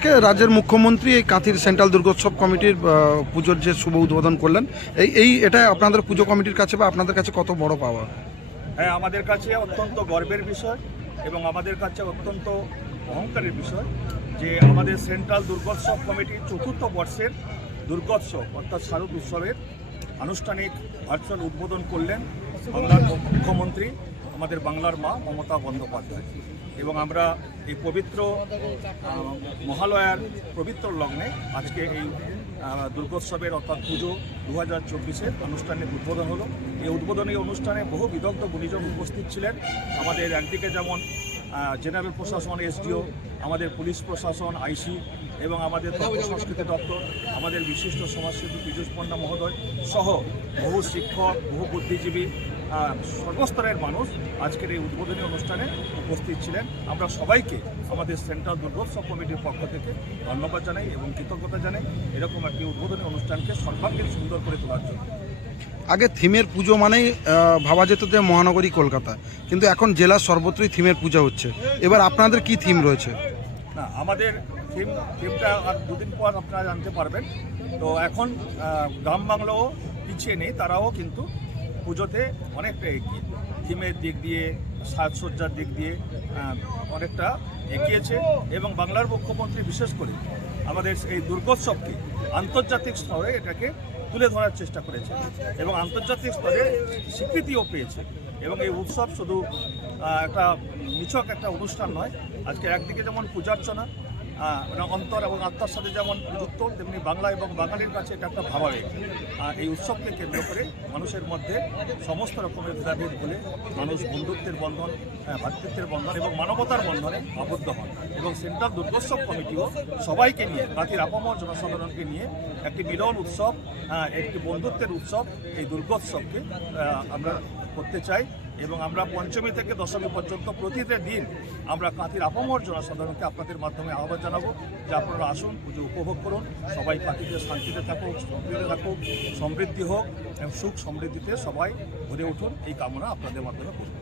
আজকে রাজ্যের মুখ্যমন্ত্রী এই কাঁথির সেন্ট্রাল দুর্গোৎসব কমিটির পুজোর যে শুভ উদ্বোধন করলেন, এটা আপনাদের পুজো কমিটির কাছে বা আপনাদের কাছে কত বড় পাওয়া? হ্যাঁ, আমাদের কাছে অত্যন্ত গর্বের বিষয় এবং আমাদের কাছে অত্যন্ত অহংকারের বিষয় যে আমাদের সেন্ট্রাল দুর্গোৎসব কমিটির চতুর্থ বর্ষের দুর্গোৎসব অর্থাৎ শারদ উৎসবের আনুষ্ঠানিক ভার্চুয়াল উদ্বোধন করলেন বাংলার মুখ্যমন্ত্রী আমাদের বাংলার মা মমতা বন্দ্যোপাধ্যায়। এবং আমরা এই পবিত্র মহালয়ার পবিত্র লগ্নে আজকে এই দুর্গোৎসবের অর্থাৎ পুজো 2024-এর আনুষ্ঠানিক উদ্বোধন হলো। এই উদ্বোধনী অনুষ্ঠানে বহু বিদগ্ধ গুণীজন উপস্থিত ছিলেন। আমাদের একদিকে যেমন জেনারেল প্রশাসন, এসডিও, আমাদের পুলিশ প্রশাসন, আইসি এবং আমাদের তথ্য সংস্কৃতি দপ্তর, আমাদের বিশিষ্ট সমাজসেবী পীযূষ পণ্ডা মহোদয় সহ বহু শিক্ষক, বহু বুদ্ধিজীবী, সর্বস্তরের মানুষ আজকের এই উদ্বোধনী অনুষ্ঠানে উপস্থিত ছিলেন। আমরা সবাইকে আমাদের সেন্ট্রাল দুর্গোৎসব কমিটির পক্ষ থেকে ধন্যবাদ জানাই এবং কৃতজ্ঞতা জানাই এরকম একটি উদ্বোধনী অনুষ্ঠানকে সর্বাঙ্গীন সুন্দর করে তোলার জন্য। আগে থিমের পুজো মানেই ভাবা যেত যে মহানগরী কলকাতা, কিন্তু এখন জেলার সর্বত্রই থিমের পূজা হচ্ছে। এবার আপনাদের কি থিম রয়েছে? না, আমাদের থিমটা আর দুদিন পর আপনারা জানতে পারবেন। তো এখন গ্রাম বাংলাও পিছিয়ে নেই, তারাও কিন্তু পুজোতে অনেকটা এগিয়ে, থিমের দিক দিয়ে, সাজসজ্জার দিক দিয়ে অনেকটা এগিয়েছে। এবং বাংলার মুখ্যমন্ত্রী বিশেষ করে আমাদের এই দুর্গোৎসবকে আন্তর্জাতিক স্তরে এটাকে তুলে ধরার চেষ্টা করেছে এবং আন্তর্জাতিক স্তরে স্বীকৃতিও পেয়েছে। এবং এই উৎসব শুধু একটা নিছক একটা অনুষ্ঠান নয়। আজকে একদিকে যেমন পূজার্চনা অন্তর এবং আত্মার সাথে যেমন যুক্ত, তেমনি বাংলা এবং বাঙালির কাছে এটা একটা ভাবাবেগ। এই উৎসবকে কেন্দ্র করে মানুষের মধ্যে সমস্ত রকমের ভেদাভেদ ভুলে মানুষ বন্ধুত্বের বন্ধন, ভ্রাতৃত্বের বন্ধন এবং মানবতার বন্ধনে আবদ্ধ হন। এবং সেন্ট্রাল দুর্গোৎসব কমিটিও সবাইকে নিয়ে, কাঁথির আপামর জনসাধারণকে নিয়ে একটি মিলন উৎসব, একটি বন্ধুত্বের উৎসব, এই দুর্গোৎসবকে আমরা করতে চাই। এবং আমরা পঞ্চমী থেকে দশমী পর্যন্ত প্রতিটা দিন আমরা কাঁথির আপামর জনসাধারণকে আপনাদের মাধ্যমে আহ্বান জানাবো যে আপনারা আসুন, পুজো উপভোগ করুন। সবাই কাঁথিতে শান্তিতে থাকুক, সম্প্রীতিতে থাকুক, সমৃদ্ধি হোক এবং সুখ সমৃদ্ধিতে সবাই ভরে উঠুন, এই কামনা আপনাদের মাধ্যমে করব।